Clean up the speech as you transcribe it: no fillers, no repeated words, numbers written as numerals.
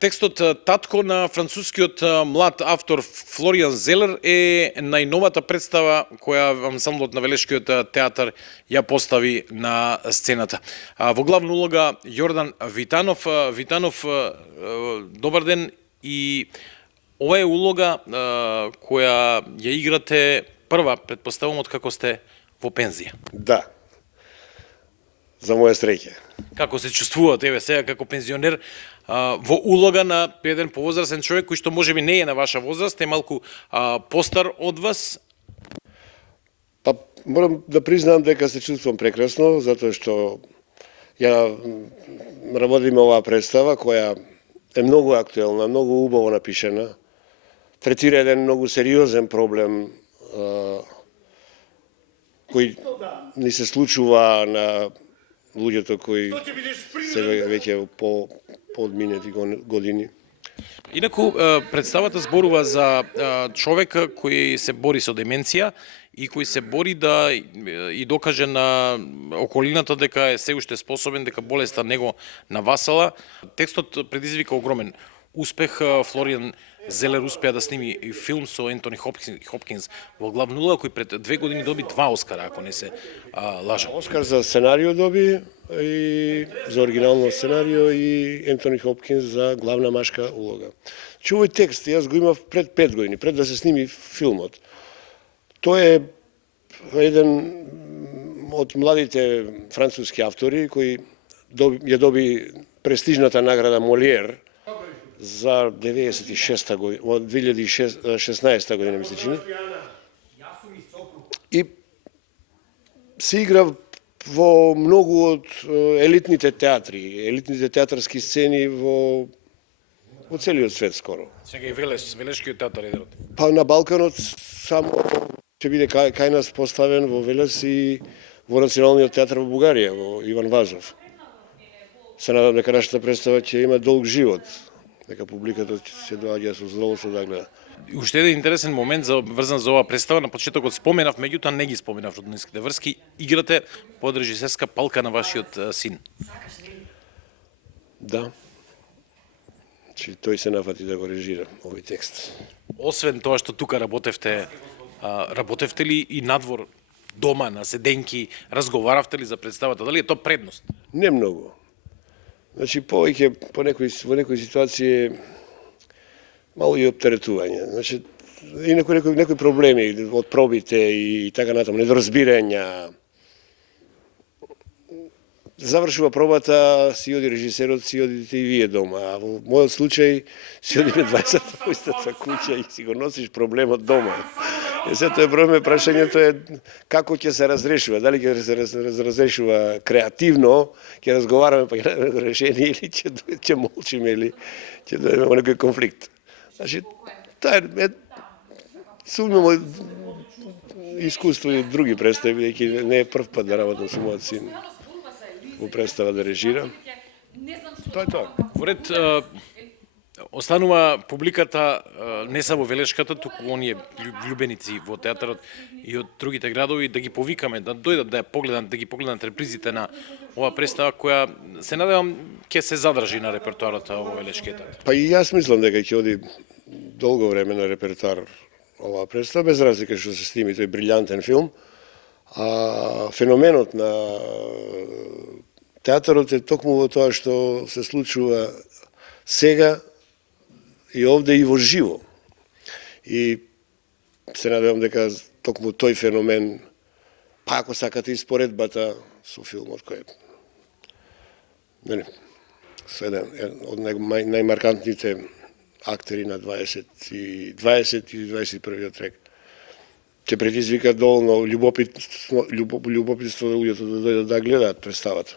Текстот "Татко" на францускиот млад автор Флориан Зелер е најновата представа која ансамблот на Велешкиот театар ја постави на сцената. Во главна улога Јордан Витанов. Витанов, добар ден, и ова е улога која ја играте прва, предпоставувам, од како сте во пензија. Да, за моја среќа. Како се чувствувате еве сега како пензионер во улога на еден повозрасен човек кој што можеби не е на ваша возраст, е малку постар од вас? Па морам да признам дека се чувствувам прекрасно, затоа што ја работиме оваа представа која е многу актуелна, многу убаво напишена, третира еден многу сериозен проблем кој ни се случува на луѓето кои сега веќе по одминати години. Инаку, представата зборува за човек кој се бори со деменција и кој се бори да и докаже на околината дека е се уште способен, дека болеста него навасала. Текстот предизвика огромен успех. Флориан Зелер успеа да сними и филм со Ентони Хопкинс во главна улога, кој пред 2 години доби 2 Оскара, ако не се лажам. Оскар за сценарио доби, и за оригинално сценарио, и Ентони Хопкинс за главна машка улога. Овој текст јас го имав пред 5 години, пред да се сними филмот. Тој е еден од младите француски автори кој ја доби престижната награда Молиер за 96-та година, од 2016 година ми се чини. И се игра во многу од елитните театри, елитните театарски сцени во целиот свет скоро. Сега и Велешкиот театар еден. Па на Балканот само ќе биде кај нас поставен во Велес и во Националниот театар во Бугарија, во Иван Вазов. Се надам дека нашата представа ќе има долг живот, дека публиката се доаѓа со задоволство да гледа. Уште еден интересен момент врзан за оваа представа, на почетокот споменав, меѓутоа не ги споменав роднинските врски. Играте под режисерска палка на вашиот син. Да. Тој се нафати да го режира овој текст. Освен тоа што тука работевте, работевте ли и надвор, дома, на седенки, разговаравте ли за представата? Дали е тоа предност? Не многу. Значи, повеќе во некои ситуации мало и оптеретување. Значи, и некои проблеми од пробите и така натаму, недоразбирања. Завршува пробата, си оди режисерот, си одите и вие дома. А во мојот случај си одиме 20 во истата куќа и си го носиш проблемот дома. И сето е проблем, прашањето е како ќе се разрешува, дали ќе се разрешува креативно, ќе разговараме па ќе најдеме решение или ќе молчиме или ќе дојдеме во некој конфликт. Значи, таа е сумнимо искуство и други представи, бидејќи не е прв пат да работам со мојот син во представа да режира. Тоа е тоа. Поред останува публиката не само Велешката, туку оние љубеници во театарот и од другите градови, да ги повикаме, да дојдат да ги погледнат репризите на оваа представа која се надевам ќе се задржи на репертуарот во Велешкиот театар. Па и јас мислам дека ќе оди долго време на репертуар оваа представа, без разлика што се сними тој брилјантен филм. А феноменот на театарот е токму во тоа што се случува сега и овде и во живо. И се надевам дека токму тој феномен, па ако сакате и споредбата со филмот кој е од најмаркантните актери на 20 и 21 век, ќе предизвика доволно љубопитство на луѓето да дојдат да гледаат представата.